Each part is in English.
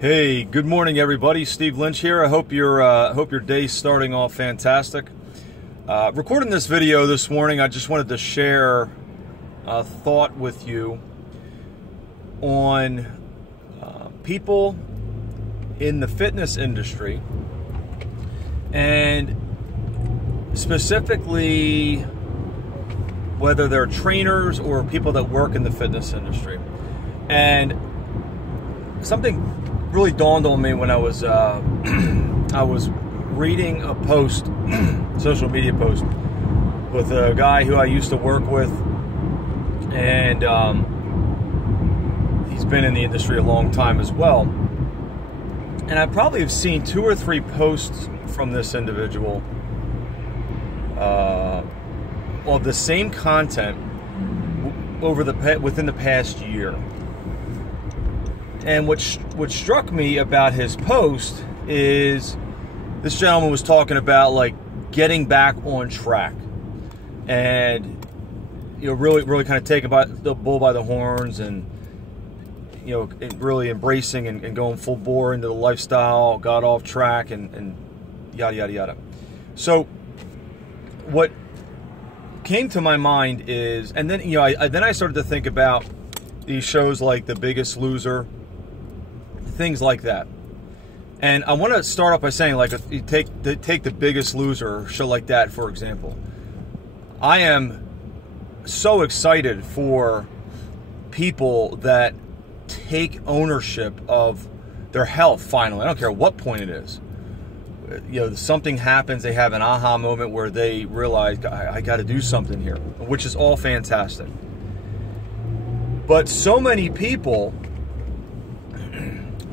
Hey, good morning, everybody. Steve Lynch here. I hope your day's starting off fantastic. Recording this video this morning, I just wanted to share a thought with you on people in the fitness industry, and specifically whether they're trainers or people that work in the fitness industry. And something really dawned on me when I was reading a post, social media post, with a guy who I used to work with, and he's been in the industry a long time as well. And I probably have seen 2 or 3 posts from this individual of the same content within the past year. And what struck me about his post is this gentleman was talking about like getting back on track, and really kind of taking the bull by the horns, and really embracing and going full bore into the lifestyle, got off track, and yada yada yada. So what came to my mind is, and then I started to think about these shows like The Biggest Loser, things like that. And I want to start off by saying, like, if you take The Biggest Loser, show like that, for example, I am so excited for people that take ownership of their health finally. I don't care what point it is. Something happens, they have an aha moment where they realize, I got to do something here, which is all fantastic. But so many people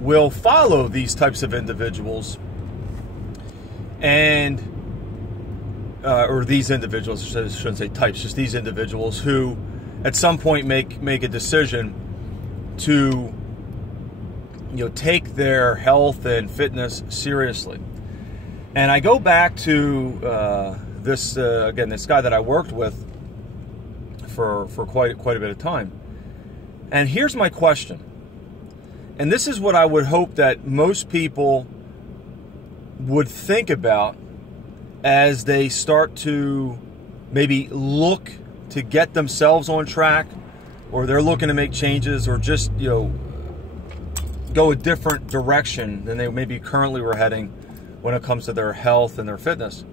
will follow these types of individuals, and or these individuals, I shouldn't say types, just these individuals who at some point make a decision to take their health and fitness seriously. And I go back to this guy that I worked with for quite a bit of time. And here's my question. And this is what I would hope that most people would think about as they start to maybe look to get themselves on track, or they're looking to make changes, or just go a different direction than they maybe currently were heading when it comes to their health and their fitness.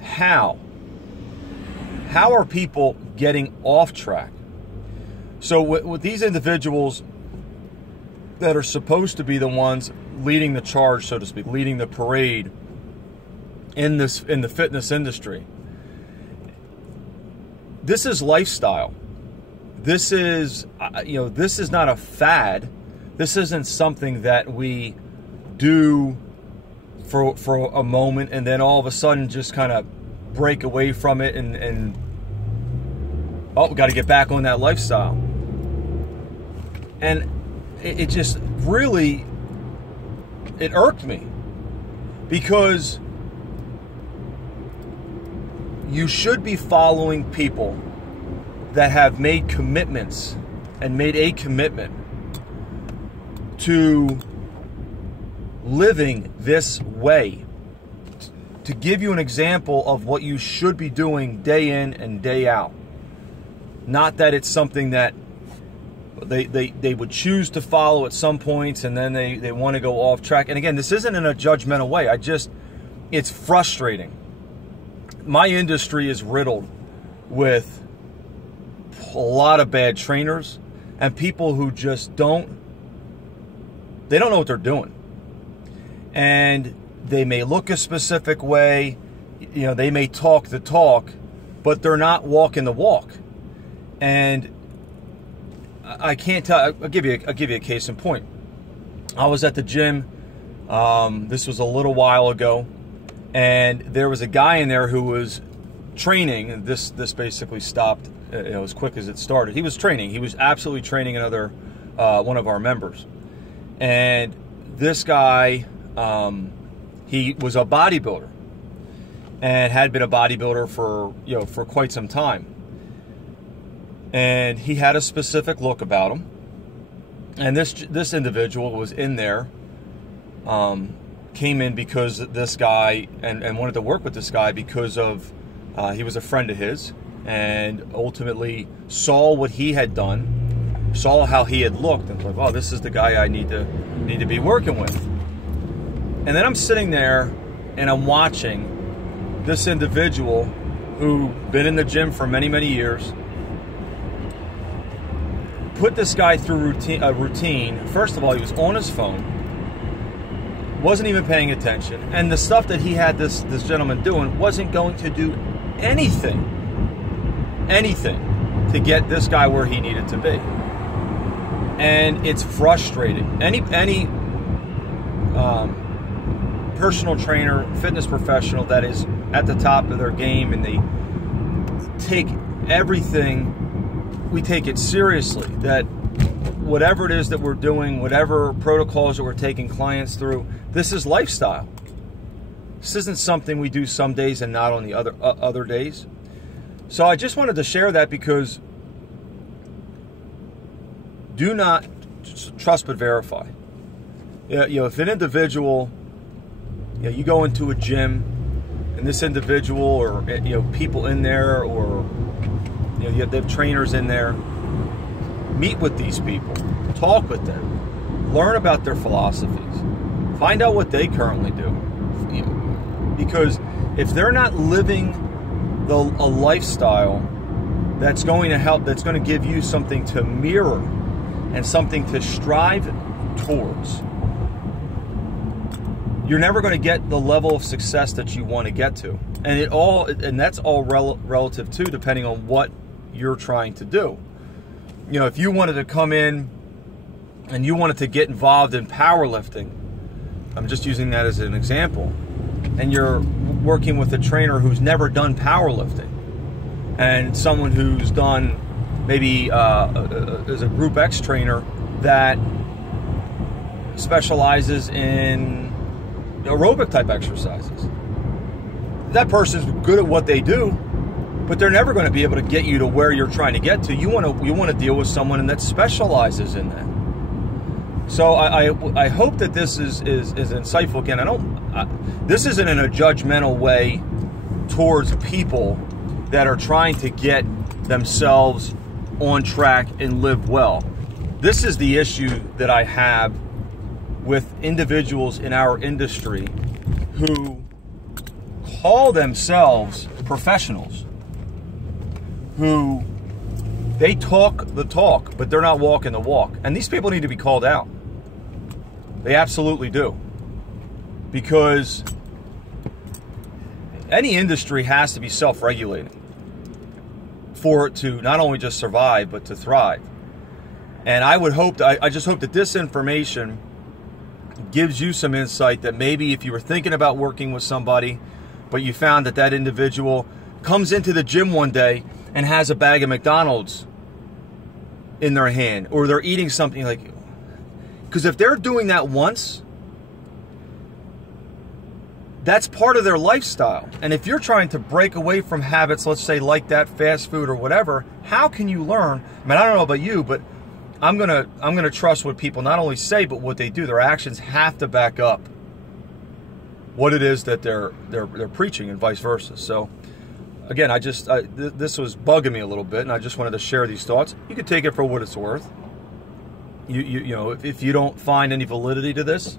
How are people getting off track? So with these individuals that are supposed to be the ones leading the charge, so to speak, leading the parade in the fitness industry, this is lifestyle. This is this is not a fad. This isn't something that we do for a moment and then all of a sudden just kind of break away from it and we got to get back on that lifestyle. And it just really, it irked me, because you should be following people that have made commitments and made a commitment to living this way, to give you an example of what you should be doing day in and day out. Not that it's something that they would choose to follow at some points and then they want to go off track. And again, this isn't in a judgmental way. It's frustrating. My industry is riddled with a lot of bad trainers and people who just don't know what they're doing. And they may look a specific way, they may talk the talk, but they're not walking the walk. And I can't tell. I'll give you a case in point. I was at the gym. This was a little while ago, and there was a guy in there who was training. And this basically stopped as quick as it started. He was training. He was absolutely training another one of our members. And this guy, he was a bodybuilder, and had been a bodybuilder for quite some time. And he had a specific look about him. And this individual was in there, came in because this guy, and wanted to work with this guy because of, he was a friend of his, and ultimately saw what he had done, saw how he had looked, and was like, oh, this is the guy I need to be working with. And then I'm sitting there and I'm watching this individual who been in the gym for many, many years, put this guy through a routine. First of all, he was on his phone, wasn't even paying attention, and the stuff that he had this gentleman doing wasn't going to do anything to get this guy where he needed to be. And it's frustrating. Any personal trainer, fitness professional that is at the top of their game, and they take everything, we take it seriously, that whatever it is that we're doing, whatever protocols that we're taking clients through, this is lifestyle. This isn't something we do some days and not on the other days. So I just wanted to share that, because do not trust but verify. If an individual, you go into a gym and this individual, or people in there, or they have trainers in there, meet with these people, talk with them, learn about their philosophies, find out what they currently do. Because if they're not living a lifestyle that's going to help, that's going to give you something to mirror and something to strive towards, you're never going to get the level of success that you want to get to. And that's all relative too, depending on what you're trying to do. If you wanted to come in and you wanted to get involved in powerlifting, I'm just using that as an example, and you're working with a trainer who's never done powerlifting, and someone who's done maybe as a Group X trainer that specializes in aerobic type exercises. That person's good at what they do, but they're never going to be able to get you to where you're trying to get to. You want to deal with someone that specializes in that. So I hope that this is insightful. Again, this isn't in a judgmental way towards people that are trying to get themselves on track and live well. This is the issue that I have with individuals in our industry who call themselves professionals, who they talk the talk, but they're not walking the walk. And these people need to be called out. They absolutely do. Because any industry has to be self-regulating for it to not only just survive, but to thrive. And I just hope that this information gives you some insight, that maybe if you were thinking about working with somebody, but you found that individual comes into the gym one day and has a bag of McDonald's in their hand, or they're eating something like, because if they're doing that once, that's part of their lifestyle. And if you're trying to break away from habits, let's say like that, fast food or whatever, how can you learn? I mean, I don't know about you, but I'm gonna trust what people not only say, but what they do. Their actions have to back up what it is that they're preaching, and vice versa. So again, this was bugging me a little bit, and I just wanted to share these thoughts. You can take it for what it's worth. If you don't find any validity to this,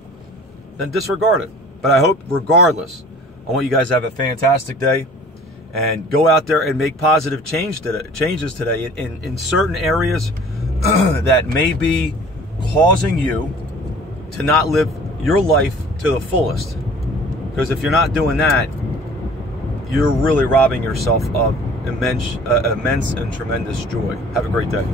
then disregard it. But I hope, regardless, I want you guys to have a fantastic day, and go out there and make positive changes today in certain areas that may be causing you to not live your life to the fullest. Because if you're not doing that, you're really robbing yourself of immense and tremendous joy. Have a great day.